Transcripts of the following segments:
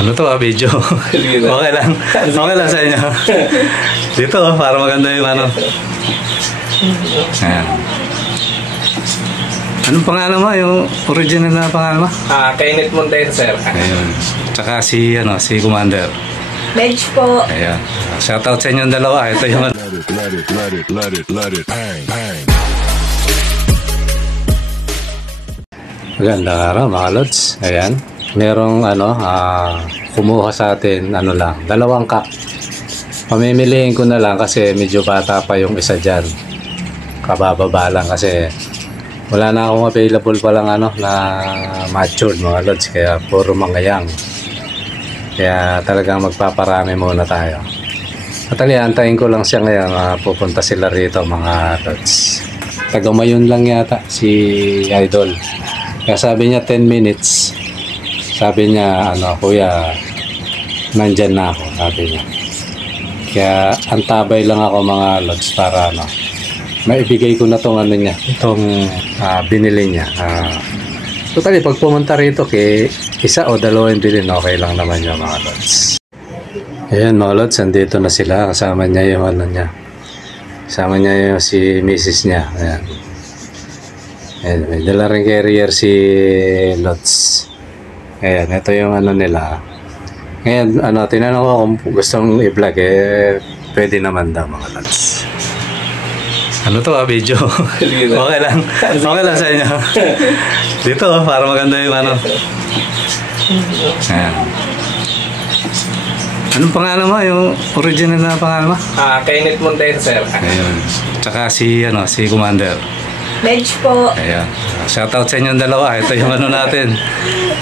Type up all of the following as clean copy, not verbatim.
Ano to video? Okay lang. Okay lang sa inyo. Dito, para maganda yung ano. Ayan. Anong pangalan mo? Yung original na pangalan mo? Kenneth Montes, sir. Ayun. Tsaka si Commander. Bench po. Ayan. Shoutout sa inyong dalawa. Ito yung ano. Let it bang, bang. Magandang araw mga lods. Ayan. Merong kumuha sa atin lang, 2 cup. Pamimiliin ko na lang kasi medyo bata pa yung isa dyan. Kabababa lang kasi wala na akong available pa lang na matured mga lods. Kaya puro mangyayang. Kaya talagang magpaparami muna tayo. Antayin ko lang siya ngayon. Pupunta sila rito mga lods. Tagamayon lang yata si Idol. Kaya sabi niya 10 minutes. Sabi niya, kuya, nandyan na ako, sabi niya. Kaya antabay lang ako mga lods para maibigay ko na itong binili niya. Totally, pag pumunta rito isa o 2 yung bilhin, okay lang naman yung mga lods. Ayan mga lods, andito na sila. Kasama niya yung niya. Kasama niya yung si misis niya. Ayan. Ayan, may dala rin carrier si Lods. Ayan, ito yung nila. Ngayon, tinanong ko kung gustong i-vlog, pwede naman daw mga Lods. Ano to video? Okay lang. Okay lang sa inyo. Dito, para maganda yung ano. Ayan. Anong pangalan mo? Yung original na pangalan mo? Kenneth Montes, sir. Ayun. Tsaka si Commander. Bench po. Ayan. Shoutout sa inyong dalawa. Ito yung natin.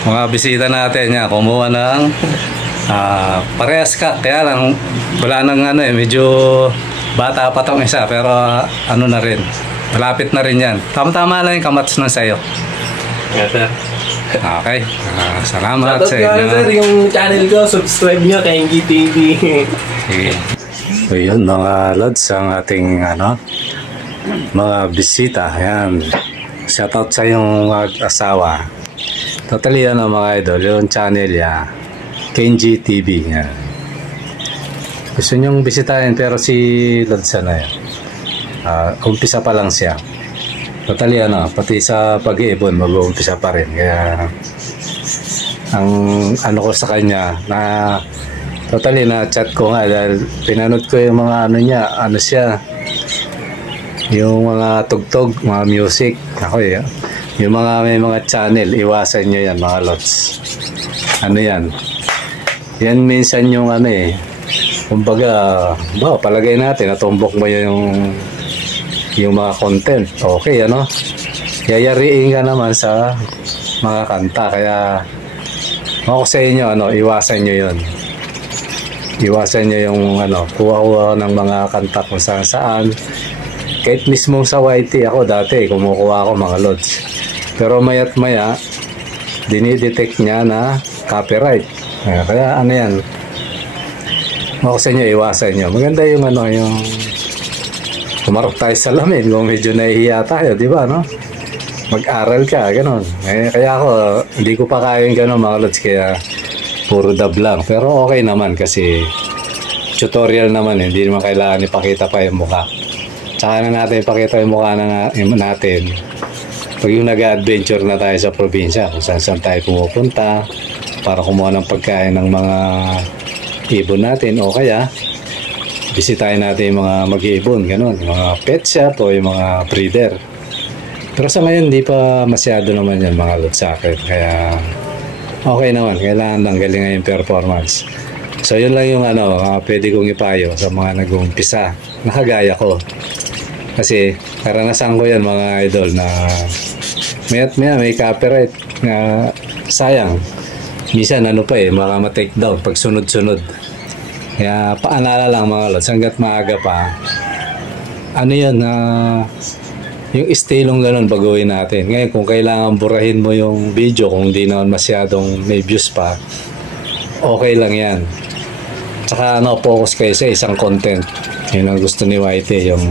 Mga bisita natin. Yan. Kumuha ng parehas ka. Kaya lang, wala nang medyo bata pa tong isa. Pero na rin. Malapit na rin yan. Tama-tama lang yung kamats na sa'yo. Yes, sir. Okay. Salamat sa inyo. Sir, yung channel ko, subscribe nyo kay NGTV. Sige. So yun mga lods, ang ating mga bisita. Ayan. Shoutout sa yung asawa. Totally mga idol, yung channel niya, Kenji TV. Ayan. Gusto nyong bisitahin pero si Lods umpisa pa lang siya. Totally pati sa pag-iipon mag-uumpisa pa rin. Kaya ang ko sa kanya totally na chat ko nga dahil pinanood ko yung mga niya, siya yung mga tugtog, mga music. Yung may mga channel, iwasan nyo yan mga lots. Yan? Yan minsan yung kumbaga, palagay natin, natumbok mo yung mga content. Okay, yayariin ka naman sa mga kanta. Kaya, ako sa inyo, iwasan nyo yun. Iwasan nyo yung, kuha-kuha ng mga kanta kung saan. Kahit mismo sa YT ako dati, kumukuha ako mga lods. Pero maya't maya, dinidetect niya na copyright. Kaya yan. Ako sa inyo, iwasan nyo. Maganda yung yung kumarap tayo sa lamin kung medyo nahihiya tayo, di ba, Mag-aral ka, gano'n. Kaya ako, hindi ko pa kaya yung gano'n mga lods, kaya puro dub lang. Pero okay naman kasi tutorial naman, hindi naman kailangan ipakita pa yung mukha. Tsaka na natin ipakita yung mukha natin pag yung nag-adventure na tayo sa probinsya, kung saan tayo pumupunta para kumuha ng pagkain ng mga ibon natin o kaya bisitahin natin yung mga mag-iibon, gano'n, yung mga pet shop o yung mga breeder. Pero sa ngayon, hindi pa masyado naman yan mga lods sa akin. Kaya okay naman, kailangan lang galingan yung performance. So yun lang yung pwede kong ipayo sa mga nag-uumpisa na kagaya ko. Kasi karanasan ko yan mga idol na may copyright na sayang. Minsan mga ma-take down pag sunod-sunod. Kaya paalala lang mga lods, hanggat maaga pa. Yung istilong ganun baguhin natin. Ngayon kung kailangan burahin mo yung video kung di naman masyadong may views pa, okay lang yan. Tsaka focus kayo sa isang content. Yun ang gusto ni YT, yung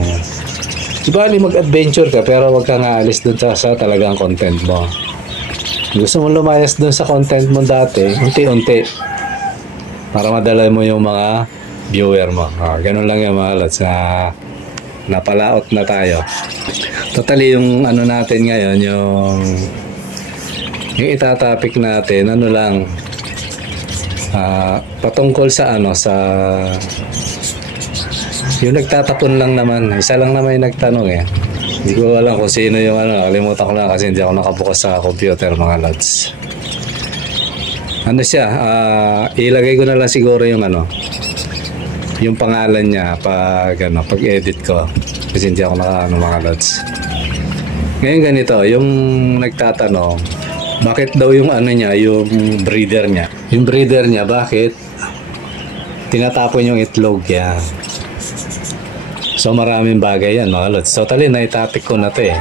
Ibali mag-adventure ka pero wag kang aalis dun sa talagang content mo. Gusto mo lumayas dun sa content mo dati, unti-unti. para madala mo yung mga viewer mo. Ganun lang yung mga lods na napalaot na tayo. Totally yung ano natin ngayon, yung itatopic natin, ano lang, patungkol sa ano, sa yung nagtatapon lang naman. Isa lang naman yung nagtanong eh. Hindi ko alam kung sino yung ano, kalimutan ko na kasi hindi ako nakabukas sa computer mga lods. Ano siya, ilagay ko na lang siguro yung ano, yung pangalan niya pag ano, pag-edit ko kasi hindi ako naka ano mga lods. Ngayon ganito, yung nagtatanong bakit daw yung ano niya, yung breeder niya. Yung breeder niya, bakit tinatapon yung itlog niya? So maraming bagay yan mga lods. Totally na-topic ko na to eh.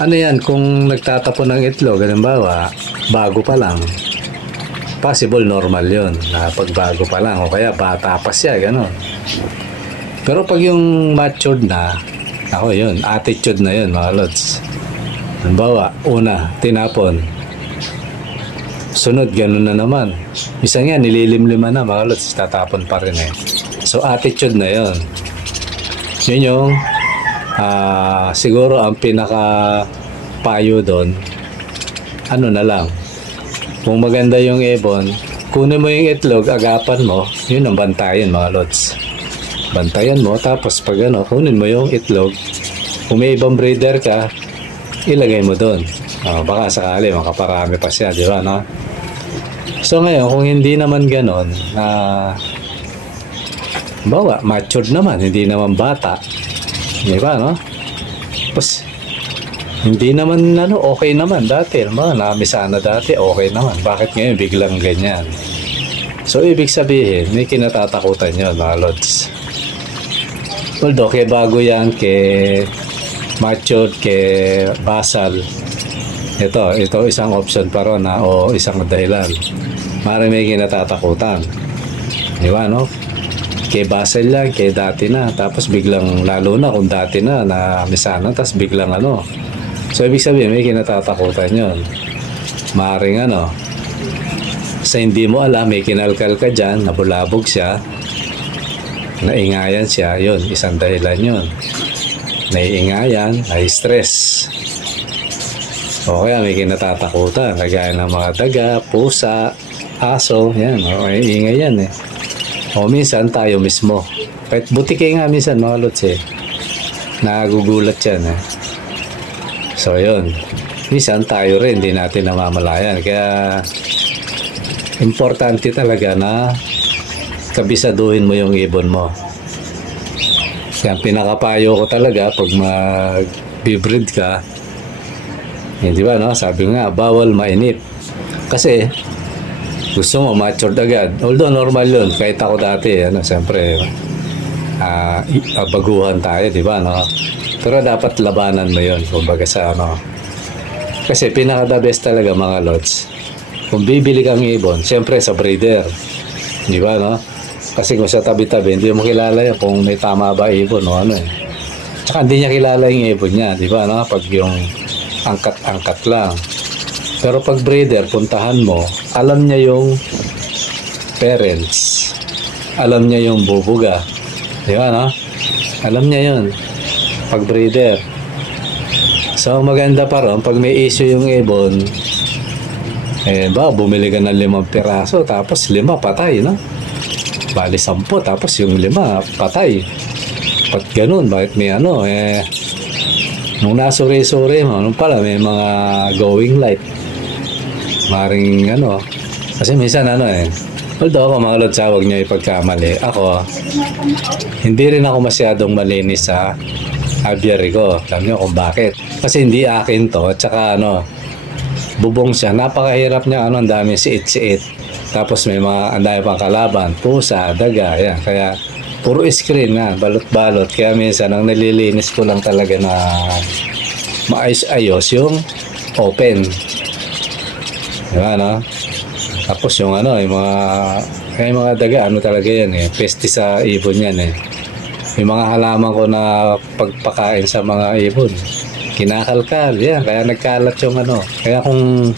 Ano yan, kung nagtatapon ng itlog, halimbawa, bago pa lang, possible normal yun, na pagbago pa lang, o kaya bata pa siya, gano'n. Pero pag yung matured na, ako yun, attitude na yun mga lods. Halimbawa, una, tinapon. Sunod, gano'n na naman. Minsan nga, nililimliman na mga lods, tatapon pa rin eh. So, attitude na yun. Yun yung siguro ang pinaka payo doon, ano na lang, kung maganda yung ibon, kunin mo yung itlog, agapan mo, yun ang bantayan mga lods. Bantayan mo, tapos pag ano, kunin mo yung itlog, kung may ibang breeder ka, ilagay mo doon. Baka sakali makaparami pa siya, di ba, no? So ngayon, kung hindi naman ganon, bawa, matured naman, hindi naman bata, di ba, no? Tapos hindi naman ano, okay naman dati, mga namisana dati, okay naman. Bakit ngayon biglang ganyan? So ibig sabihin, may kinatatakutan yun mga lods. Although kay bago yan, kay matured, kay basal, ito isang option pa ron o isang dahilan. Mara may kinatatakutan, di ba, no? Kay basal lang, kay dati na, tapos biglang, lalo na kung dati na namisana, tapos biglang ano. So ibig sabihin may kinatatakutan yun. Maaring ano, sa hindi mo alam, may kinalkal ka dyan, nabulabog siya, naingayan siya, yun, isang dahilan yun. Naiingayan, na-stress, o kaya may kinatatakutan, kagaya ng mga daga, pusa, aso, yan, may ingay yan eh. O minsan tayo mismo, kahit butike nga minsan mga lods eh, nagugulat yan eh. So yun, minsan tayo rin, hindi natin namamalayan. Kaya importante talaga na kabisaduhin mo yung ibon mo. Kaya pinakapayo ko talaga pag mag-breed ka, hindi ba, no? Sabi nga, bawal mainip. Kasi gusto mo matured agad. Although normal yun, kahit ako dati, ano, siyempre baguhan tayo, di ba, no? Pero dapat labanan mo yun, kumbaga sa ano. Kasi pinaka the best talaga mga lods, kung bibili kang ibon, siyempre sa breeder, di ba, no? Kasi kung sa tabi-tabi, hindi mo kilala yun kung may tama ba ibon o ano eh. Tsaka hindi niya kilala yung ibon niya, di ba, no? Pag yung angkat-angkat lang. Pero pag breeder, puntahan mo, alam niya yung parents, alam niya yung bubuga, di ba, no? Alam niya yun pag breeder. So maganda pa ron pag may issue yung ibon, bumili ka ng 5 piraso tapos 5 patay, no? Bali 10 tapos yung 5 patay. Pat ganun, bakit may ano nung nasuri-suri mo, nung pala may mga going light, maring ano, kasi minsan ano although ako mga lods, huwag nyo ipagkamali, ako hindi rin ako masyadong malinis sa aviary ko. Alam nyo kung bakit? Kasi hindi akin to, at saka ano, bubong siya, napakahirap niya, ano, ang dami siit-siit, tapos may mga anday pang kalaban, pusa, daga, yan. Kaya puro screen na, balot-balot. Kaya minsan ang nililinis ko lang talaga na maayos-ayos yung open, diba, no? Tapos yung ano, yung mga daga, ano talaga yan peste sa ibon yan yung mga halaman ko na pagpakain sa mga ibon, kinakalkal yan, kaya nagkalat yung ano. Kaya kung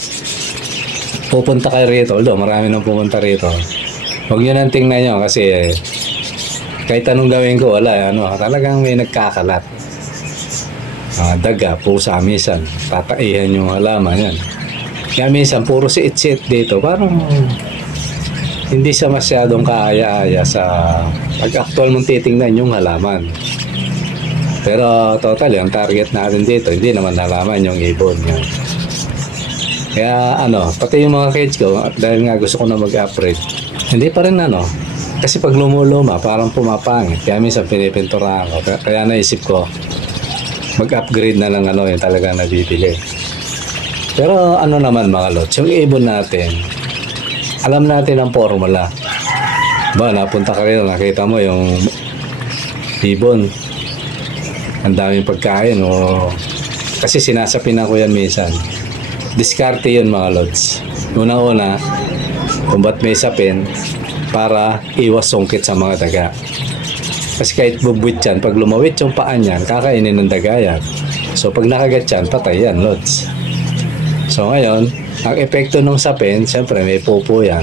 pupunta kayo rito, although marami nang pumunta rito, huwag nyo nang tingnan nyo kasi kahit anong gawin ko, wala, talagang may nagkakalat. Daga, pusa, minsan, tataihan yung halaman yan. Kaya minsan, puro siit-siit dito, parang hindi siya masyadong kaaya-aya sa pag-actual mong titingnan yung halaman. Pero totally, ang target natin dito, hindi naman halaman yung ibon. Yan. Kaya pati yung mga kids ko, dahil nga gusto ko na mag-upgrade, hindi pa rin kasi pag lumuluma, parang pumapangit. Kaya minsan pinipinturahan ko. Kaya naisip ko, mag-upgrade na lang yung talagang nabibili. Pero naman mga lods, yung ibon natin, alam natin ang formula. Napunta ka rin, nakita mo yung ibon. Ang daming pagkain. Kasi sinasapin ako yan minsan. Diskarte yun mga lods. Unang-una, kung ba't may sapin, para iwas sungkit sa mga daga. Kasi kahit bubwit yan, pag lumawit yung paan yan, kakainin ng daga yan. So pag nakagat yan, patay yan, lods. So ngayon, ang epekto ng sapin, siyempre may pupo yan.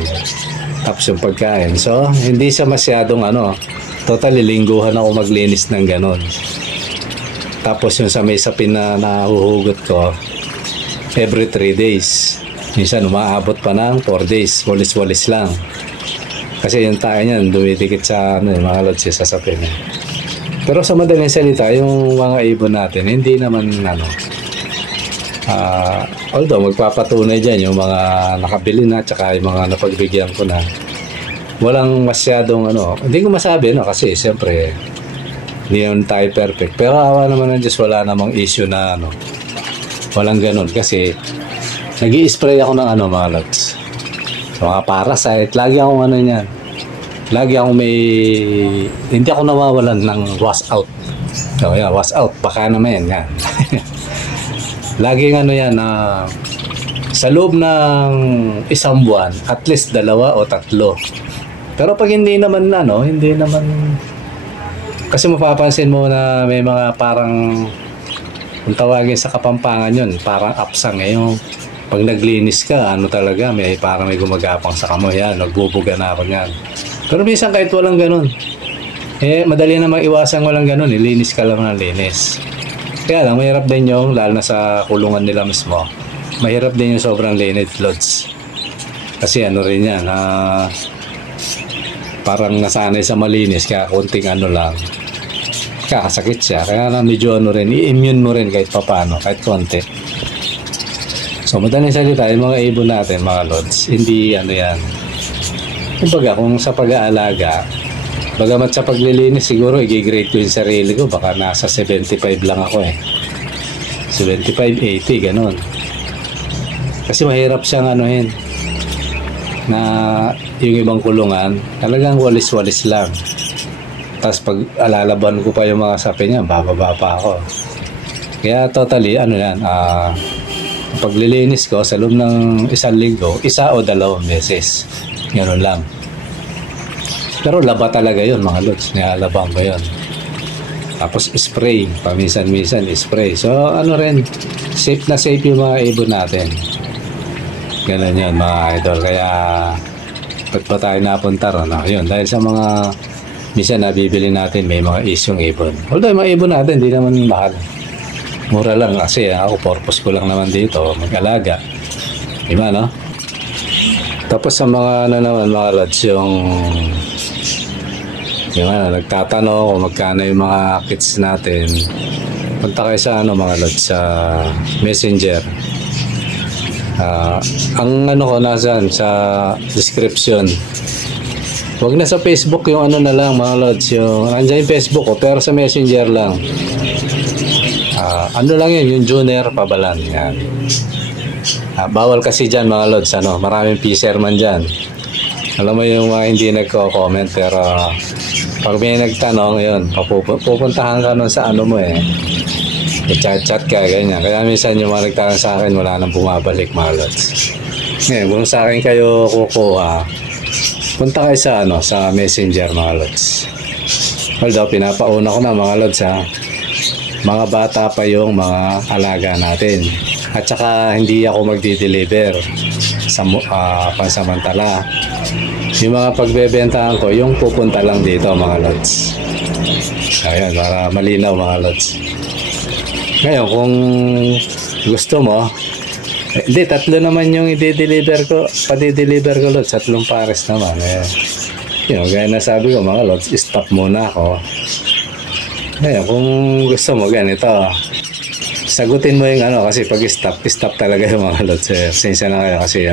Tapos yung pagkain. So hindi siya masyadong totally lingguhan ako maglinis ng ganon. Tapos yung sa may sapin na nahuhugot ko, every 3 days. Minsan umaabot pa ng 4 days, walis-walis lang. Kasi yung tayo niyan, dumidikit sa mga lods sa sapin. Pero sa madaling salita, yung mga ibon natin, hindi naman although magpapatunay dyan yung mga nakabili na tsaka yung mga napagbigyan ko na walang masyadong hindi ko masabi kasi siyempre hindi naman tayo perfect, pero awa naman ng Diyos, wala namang issue na walang ganun kasi nag-i-spray ako ng mga lods, so, mga parasite, lagi akong niyan, lagi akong hindi ako nawawalan ng wash out. So yeah, wash out, baka naman yan. Laging yan sa loob ng isang buwan, at least 2 o 3. Pero pag hindi naman kasi mapapansin mo na may mga parang, kung tawagin sa Kapampangan yun, parang apsang yung pag naglinis ka, talaga, parang may gumagapang sa kamay yan, nagbubuga na ako yan. Pero minsan kahit walang ganun, madali namang iwasan walang ganun, linis ka lang ng linis. Kaya lang, mahirap din yung, lalo na sa kulungan nila mismo, mahirap din yung sobrang linis loads. Kasi rin yan, parang nasanay sa malinis, kaya konting lang, kakasakit siya. Kaya lang medyo rin, i-immune mo rin kahit papano, kahit konti. So, madaling salita, yung mga ibon natin, mga lods, hindi yan. Kumbaga, kung sa pag-aalaga, bagamat sa paglilinis, siguro i-grade ko yung sarili ko, baka nasa 75 lang ako 75, 80, ganun. Kasi mahirap siyang na yung ibang kulungan, talagang walis-walis lang. Tapos pag alalaban ko pa yung mga sapi niya, bababa pa ako. Kaya totally, paglilinis ko sa loob ng 1 linggo, 1 o 2 beses. Ganoon lang. Pero laba talaga yun mga lods, nilalabang ko yun. Tapos spray, paminsan-minsan spray. So rin, safe na safe yung mga ibon natin. Ganun yun mga idol. Kaya ba't pa tayo napunta ron? Yun, dahil sa mga minsan nabibili natin, may mga isyong ibon. Although yung mga ibon natin, hindi naman mahal. Mura lang kasi ako, purpose ko lang naman dito, mag-alaga. Diba, no? Tapos sa mga naman mga lods, yung nagtatanong kung magkano yung mga kits natin, punta kayo sa mga lods, sa Messenger. Ang ko nasan sa description. Huwag na sa Facebook yung na lang mga lods, yung nandiyan yung Facebook ko, pero sa Messenger lang. Lang yun, yung Junior Pabalan yan. Bawal kasi dyan mga lods, maraming fisherman dyan. Alam mo yung hindi nagko-comment, pero pag may nagtanong yun, pupuntahan ka nun sa mo i-chat-chat ka, ganyan. Kaya minsan yung mga nagtanong sa akin, wala nang bumabalik mga lods. Ngayon, kung sa akin kayo kukuha, punta kayo sa Messenger mga lods. Although pinapauna ko na mga lods mga bata pa yung mga alaga natin. At saka hindi ako magdi-deliver. pansamantala. Yung mga pagbebentahan ko, yung pupunta lang dito mga lods. Ayan, para malinaw mga lods. Ngayon, kung gusto mo, hindi, 3 naman yung i-deliver ko, padi-deliver ko lods, 3 pares naman. Yun, gaya na sabi ko mga lods, stop muna ako. Ngayon, kung gusto mo ganito, sagutin mo yung ano, kasi pag stop talaga yung mga lods. Sensya na kayo kasi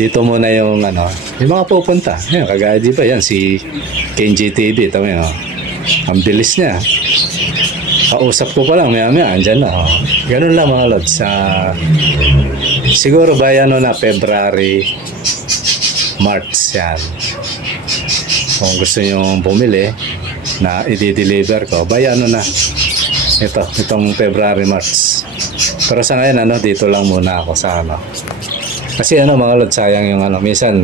dito muna yung ano, yung mga pupunta. Ngayon, kagaya di ba yan, si Kenji TV, tama yun, ang bilis niya. Kausap ko pa lang, maya andyan na. Ganun lang mga lods. Siguro ba yan na February, March yan. Kung gusto nyo bumili na i-deliver ko, ba yan na. Itong February, March. Pero sa ngayon, dito lang muna ako sa ano. Kasi mga lods, sayang yung minsan,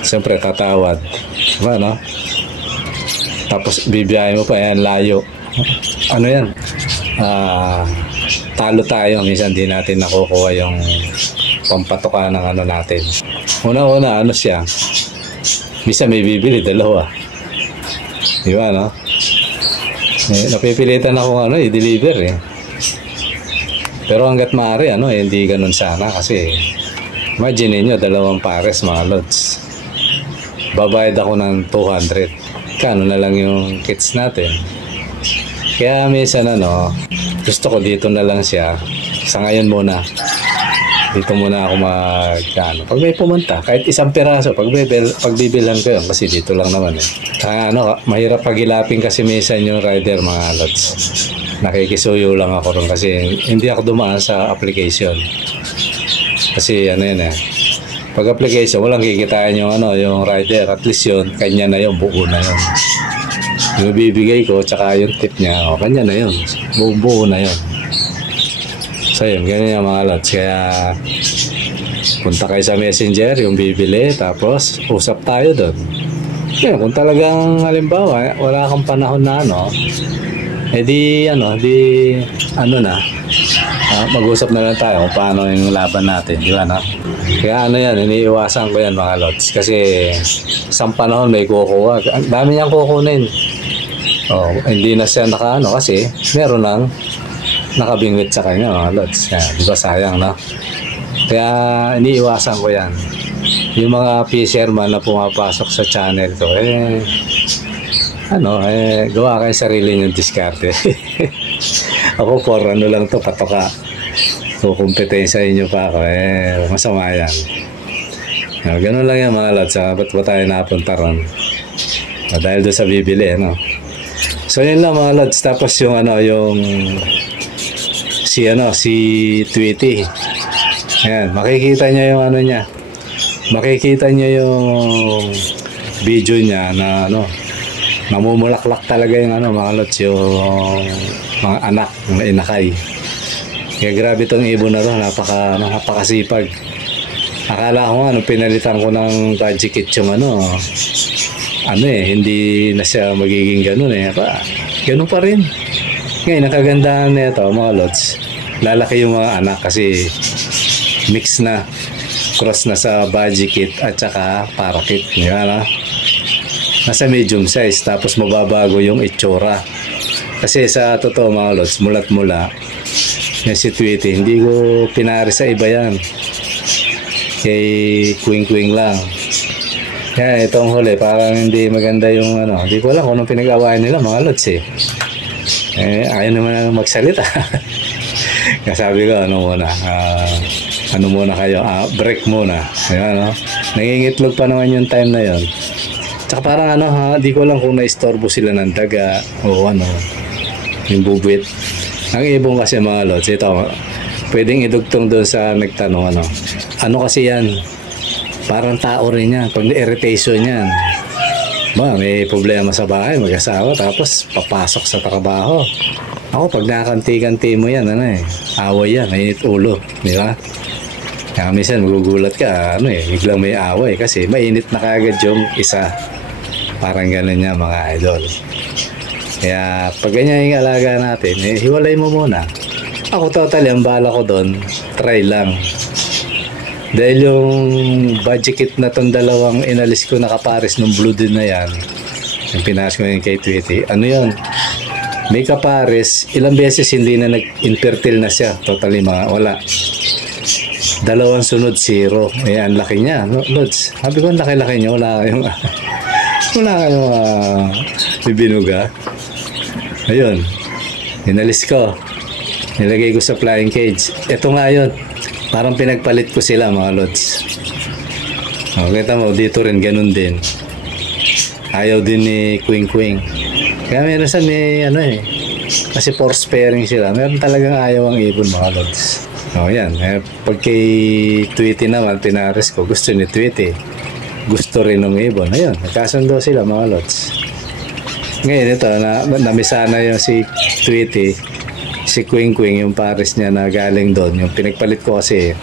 siyempre tatawad. Diba, no? Tapos bibiyahe mo pa, yan, layo. Ano yan? Talo tayo. Minsan di natin nakukuha yung pampatuka ng natin. Una-una, siya? Minsan may bibili, 2. Di ba, no? Napipilitan ako i-deliver eh. Pero hanggat maaari, hindi ganun sana kasi imagine niyo 2 pares mga lods. Babayad ako ng 200. Kano na lang yung kits natin. Kaya minsan gusto ko dito na lang siya. Sa ngayon muna. Dito muna ako pag may pumunta, kahit 1 piraso, pagbibilhan ko yun, kasi dito lang naman eh. Kaya mahirap pagilapin kasi minsan yung rider mga lods. Nakikisuyo lang ako ron kasi hindi ako dumaan sa application. Kasi pag application, walang kikitain yung yung rider. At least yun, kanya na yun, buo na yun. Yung bibigay ko, tsaka yung tip niya, kanya na yun. Buo na yun. So yun, ganyan yung mga lods. Kaya punta kayo sa messenger, yung bibili, tapos usap tayo doon. Kaya kung talagang halimbawa, wala kang panahon na mag-usap na lang tayo kung paano yung laban natin, di ba, no? Kaya iniiwasan ko yan mga lods. Kasi isang panahon may kukuha. Ang dami niyang kukunin. Hindi na siya kasi meron lang nakabingwit sa kanya mga lods. Kaya, di ba sayang, no? Kaya iniiwasan ko yan. Yung mga fisherman na pumapasok sa channel ko, gawa kayo sarili niyong diskarte. Ako lang to, patoka. So, kompetensya inyo pa ako, masama yan. Ganun lang yan mga lods, ba't ba tayo napunta ron? Dahil doon sa bibili, So, yun lang mga lods. Tapos yung si Tweety. Ayan, makikita niyo yung niya. Makikita niyo yung video niya na namumulaklak talaga yung mga lods, yung mga anak na inakay. Kaya grabe itong ibon na to, napakasipag. Akala ko pinalitan ko ng budget kit yung hindi na siya magiging ganun ganun pa rin. Ngayon, nakagandahan na ito mga lods, lalaki yung mga anak kasi mix na, cross na sa budget kit at saka parakit, nasa medium size, tapos mababago yung itsura. Kasi sa totoo mga lods, mulat-mula yung si Tweety, hindi ko pinari sa iba yan, kay Quing lang. Kaya itong huli parang hindi maganda yung hindi ko alam kung anong pinag-awayan nila mga lods ayaw naman magsalita. Kaya sabi ko muna kayo, break muna. Nangingitlog pa naman yung time na yon. Tsaka parang di ko lang kung naistorbo sila ng daga o yung bubwit. Ang ibon kasi mga lods, ito, pwedeng idugtong doon sa nagtanong kasi yan, parang tao rin yan, pag irritation yan. May problema sa bahay, mag-asawa, tapos papasok sa trabaho. Ako, pag nakakanti-kanti mo yan, away yan, mainit ulo, di ba? Kaya minsan magugulat ka, biglang may away kasi mainit na kagad yung isa. Parang ganun niya mga idol. Kaya pag ganyan yung alaga natin, hiwalay mo muna. Ako totally, ang bala ko doon, try lang. Dahil yung budget kit na tong dalawang inalis ko nakapares ng blue din na yan, yung pinas ko yung kay Tweety, ano yun? May kapares, ilang beses hindi na nag-infertile na siya. Totally wala. Dalawang sunod, 0. Ayan, laki niya. No, Lods, sabi ko, laki-laki niya. Wala kayong, wala kayong bibinuga. Ayun, inalis ko. Nilagay ko sa flying cage. Ito nga yun. Parang pinagpalit ko sila, mga Lods. Kita mo, dito rin, ganun din. Ayaw din ni Quing Quing. Kaya meron sa may kasi force pairing sila. Meron talagang ayaw ang ibon, mga Lods. Yan. Pag kay Tweety naman, pinares ko, gusto ni Tweety. Gusto rin ng ibon. Ayun, nagkasundo sila, mga Lods. Ngayon ito, namisana yung si Tweety, si Quing Quing, yung pares niya na galing doon. Yung pinagpalit ko kasi,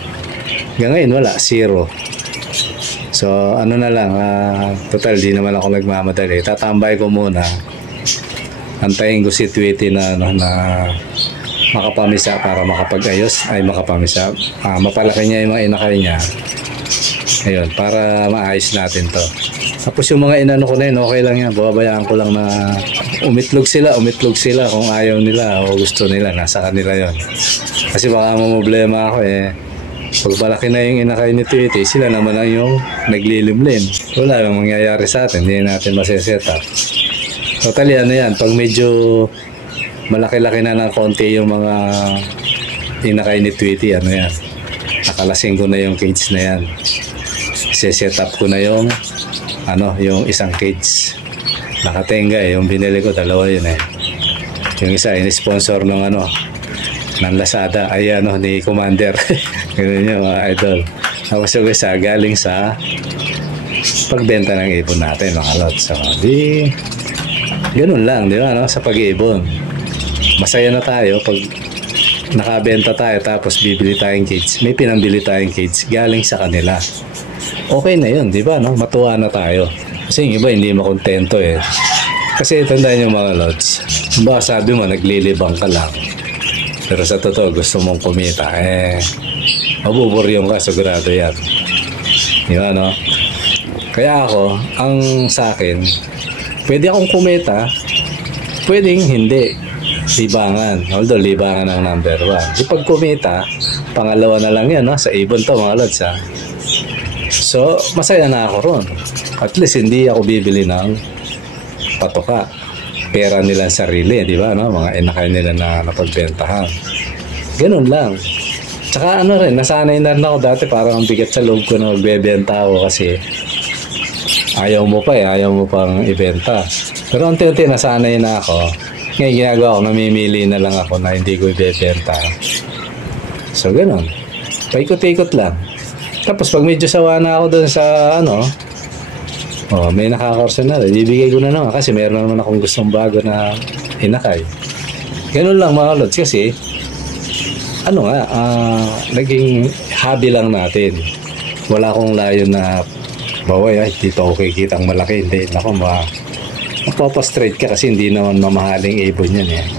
hanggang ngayon wala, 0. So, ano na lang, total, di naman ako nagmamadali. Tatambay ko muna. Antayin ko si Tweety na makapamisa para makapag-ayos. Ay, makapamisa. Mapalaki niya yung mga inakay niya. Ayun, para maayos natin to. Tapos yung mga inano ko na yun, okay lang yan. Bababayaan ko lang na umitlog sila kung ayaw nila o gusto nila. Nasa kanila yon. Kasi baka mamblema ako pag malaki na yung inakay ni Tweety, sila naman ang yung naglilimlim. Wala lang mangyayari sa atin, hindi natin maseset up. Totally, yan, pag medyo malaki-laki na ng konti yung mga inakay ni Tweety, yan, nakalasing ko na yung cage na yan. Set up ko na yung yung isang cage. Nakatenga yung binili ko, 2 yun Yung isa, in-sponsor ng ng Lazada, ay ni Commander. Ganun yung mga idol. Tapos yung isa, galing sa pagbenta ng ibon natin, mga Lods. So, ganun lang, di ba, sa pag-ibon. Masaya na tayo pag nakabenta tayo tapos bibili tayong cage. May pinambili tayong cage galing sa kanila. Okay na yun, di ba, matuwa na tayo. Kasi yung iba hindi makontento Kasi tandaan yung mga Lods, baka sabi mo naglilibang ka lang, pero sa totoo gusto mong kumita, mabuburyong ka, sigurado yan. Di ba, Kaya ako, ang sa akin, pwede akong kumita, pwedeng hindi. Libangan. Although libangan ang number 1. Pag kumita, pangalawa na lang yan, sa ibon to, mga Lods, So, masaya na ako ron. At least, hindi ako bibili ng patoka. Pera nila sarili, di ba? Mga inakay nila na napagbentahan. Ganun lang. Tsaka rin, nasanay na rin ako dati, parang ang bigat sa loob ko na magbebenta ako kasi ayaw mo pa ayaw mo pang ibenta. Pero unti-unti nasanay na ako. Ngayon ginagawa ko, namimili na lang ako na hindi ko ibebenta. So, ganun. Paikot-ikot lang. Tapos, pag medyo sawa na ako doon sa may nakakorso na rin, ibigay ko na naman kasi meron naman akong gustong bago na inakay. Ganun lang, mga Lods, kasi naging hobby lang natin. Wala akong layon na baway, dito ako kikitang malaki. Hindi, mapapastraight ka kasi hindi naman mamahaling ibon yan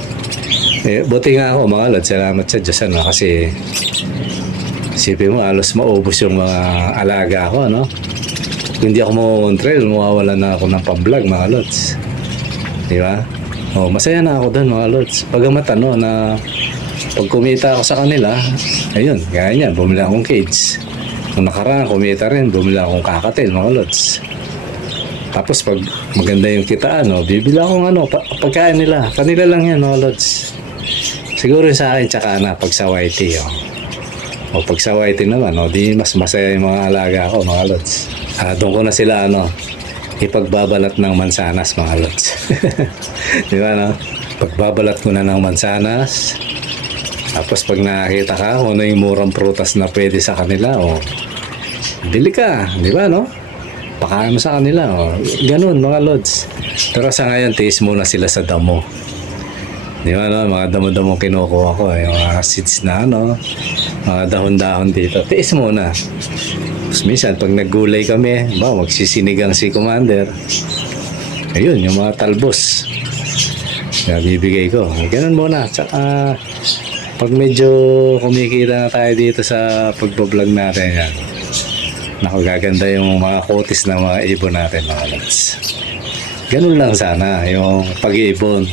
buti nga ako, mga Lods, salamat sa Diyos kasi isipin mo, alos maubos yung mga alaga ko, kung hindi ako makontrol, mawawala na ako ng pamblog, mga Lods. Di ba? Masaya na ako doon, mga Lods. Pagamat na pag kumita ako sa kanila, ayun, gaya niya, bumili akong cage. Kung nakaraan, kumita rin, bumili akong kakatil, mga Lods. Tapos pag maganda yung kitaan, bibili akong pagkain nila. Kanila lang yan, mga Lods. Siguro sa akin, tsaka pag sa YT, pag sa YT naman, di mas masaya yung mga alaga ko, mga Lods. Doon ko na sila, ipagbabalat ng mansanas, mga Lods. Di ba, pagbabalat ko na ng mansanas. Tapos pag nakakita ka, kung ano yung murang prutas na pwede sa kanila, bili ka, di ba, pakain mo sa kanila, ganun, mga Lods. Pero sa ngayon, tiis muna sila sa damo. Di ba, mga damo-damo kinukuha ko, yung mga seeds na, mga dahon-dahon dito. Tiis muna. Tapos minsan, pag naggulay kami, magsisinigang si Commander. Ayun, yung mga talbos. Kaya bibigay ko. Ganun muna. Tsaka, pag medyo kumikita na tayo dito sa pagbablog natin yan, naku, gaganda yung mga kutis na mga ibon natin mga lods. Ganun lang sana yung pag-iibon,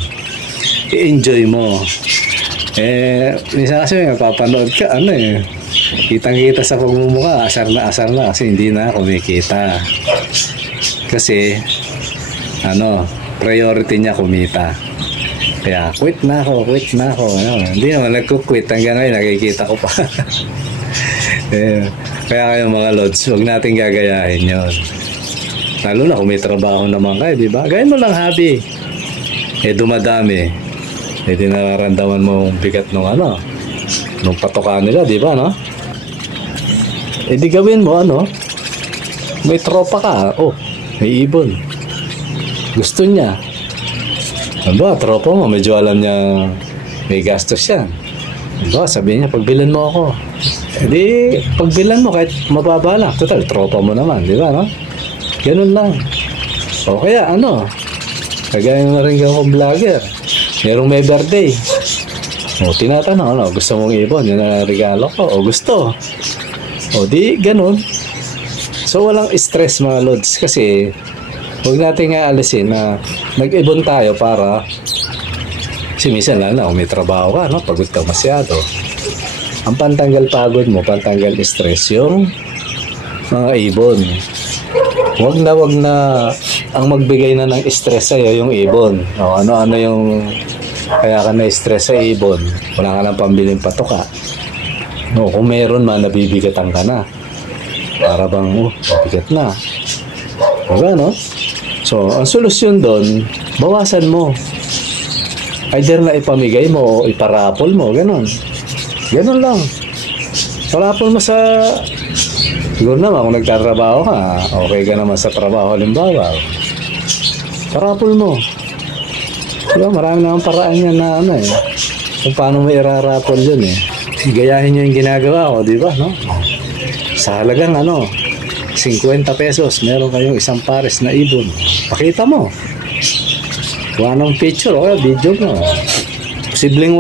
i-enjoy mo. Minsan kasi napapanood ka, kitang-kita sa pagmumukha, asar na kasi hindi na kumikita. Kasi priority niya kumita. Kaya quit na ako. Hindi naman nagko-quit hanggang ngayon, nakikita ko pa. Kaya kayo mga lods, huwag natin gagayahin yun. Lalo na kung may trabaho naman kayo, di ba? Gawin mo lang hobby. Dumadami. Di nararamdaman mo bigat nung nung patoka nila, di ba, no? Di gawin mo, may tropa ka, may ibon. Gusto niya. Tropa mo, medyo alam niya may gastos yan. Sabihin niya, pagbilan mo ako. Di, pagbilan mo kahit mababa lang. Total, tropa mo naman, di ba, no? Ganun lang. O kaya, kagaya na rin akong vlogger. Merong may birthday. Tinatanong, gusto mong ibon? Yun ang regalo ko. Gusto. Di, ganun. So, walang stress mga lods. Kasi, huwag natin nga alisin na nag-ibon tayo para kasi minsan lang kung may trabaho ka, pagod ka masyado. Ang pantanggal pagod mo, pantanggal stress yung mga ibon. Huwag na ang magbigay na ng stress sa'yo yung ibon. Ano yung kaya ka na-stress sa ibon, wala ka ng pambiling patoka. Kung meron man, nabibigatan ka na. Para bang, bigat na. Diba, no? So, ang solusyon doon, bawasan mo. Either na ipamigay mo o iparapol mo, ganon. Ganon lang. Parapol mo sa... Siguro naman, kung nagtatrabaho ka, okay ka naman sa trabaho, halimbawa. Parapol mo. Diba, marami naman paraan yan na kung paano mo irarapol yun Gayahin nyo yung ginagawa ko, diba, no? Sa halagang 50 pesos, meron kayong isang pares na ibon. Pakita mo. Kuha ng picture o video mo. Posibleng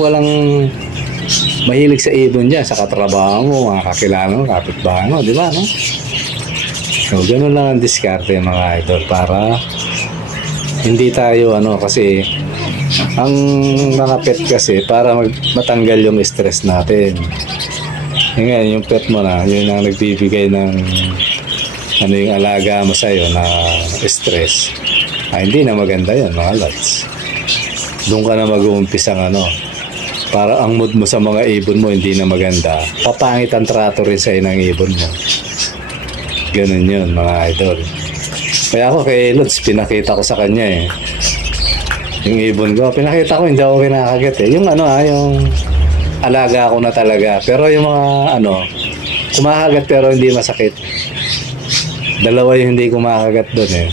walang mahilig sa ibon dyan, sa katrabaho mo, mga kakilala mo, kapitbahay mo, di ba, no? So, ganun lang ang diskarte mga idol para hindi tayo kasi ang mga pet kasi para matanggal yung stress natin. Ngayon, yung pet mo na, yun ang nagbibigay ng yung alaga mo sa'yo na stress. Hindi na maganda yun, mga lods. Doon ka na mag-uumpisa para ang mood mo sa mga ibon mo hindi na maganda. Papangit ang trato rin sa'yo ng ibon mo. Ganun yun, mga idol. Kaya ako kay Lods, pinakita ko sa kanya yung ibon ko. Pinakita ko, hindi ako kinakagat Yung yung alaga ko na talaga. Pero yung mga kumakagat pero hindi masakit. Dalawa yung hindi kumakagat doon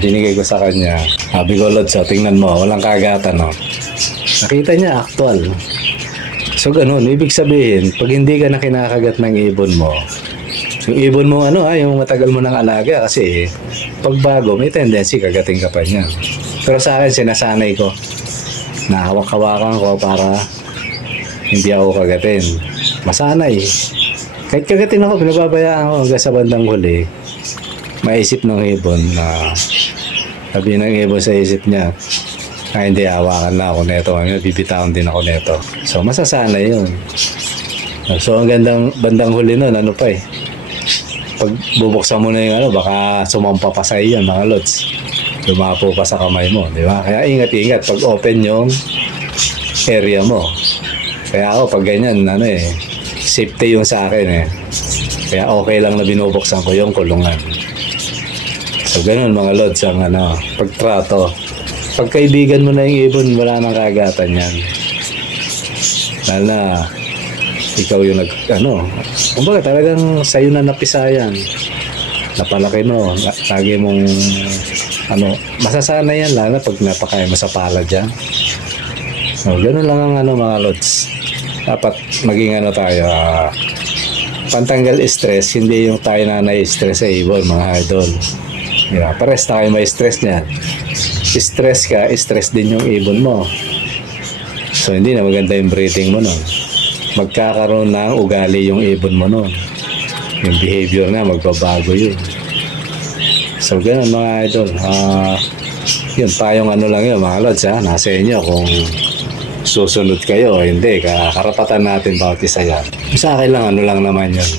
Binigay ko sa kanya. Sabi ko, Lods, tingnan mo, walang kagatan Nakita niya, actual. So, ganun. Ibig sabihin, pag hindi ka na kinakagat ng ibon mo, yung ibon mo, yung matagal mo ng alaga kasi pag bago, may tendency kagating ka pa niya. Pero sa akin, sinasanay ko. Nahawak-hawakan ko para hindi ako kagatin. Masanay. Kahit kagatin ako, pinababayaan ko hanggang sa bandang huli. Maisip ng ibon na sabi ng ibon sa isip niya, hindi, hawakan na ako neto. Bibitawan din ako neto. So, masasanay yun. So, ang bandang huli nun, pag bubuksan mo na yung baka sumampa pa sa iyo mga lods. Lumapo pa sa kamay mo, di ba? Kaya ingat-ingat pag open yung area mo. Kaya ako pag ganyan, safety yung sa akin Kaya okay lang na binubuksan ko yung kulungan. So, ganun mga lods ang pagtrato. Pag kaibigan mo na yung ibon, wala nang kagatan yan. Lalo na ikaw yung kumbaga talagang sa'yo na napisayan. Napalaki mo, lagi mong masasanay yan lalo pag napakain mo sa palad dyan. So, ganun lang ang mga lods. Dapat maging tayo, pantanggal stress, hindi yung tayo na na-stress sa ibon, mga idol. Diba? Pares tayo may stress niyan. Stress ka, stress din yung ibon mo. So hindi na maganda yung breeding mo nun. Magkakaroon ng ugali yung ibon mo nun. Yung behavior na magbabago yun. So ganun mga idol. Yun, tayong ano lang yun mga lods ha. Nasa inyo kung susunod kayo o hindi. Karapatan natin bawat isa yan. Sa akin lang ano lang naman yun.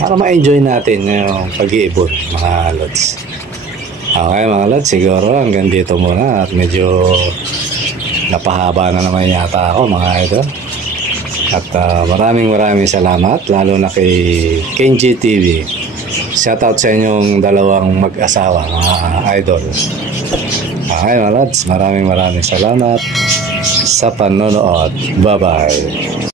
Para ma-enjoy natin yung pag-iibon mga lods. Okay mga lods, siguro hanggang dito muna. At medyo napahaba na naman yata ako mga idol. At maraming salamat. Lalo na kay Kenji TV. Shoutout sa inyong dalawang mag-asawa mga idol. Okay mga lods, maraming salamat sa panonood. Bye-bye.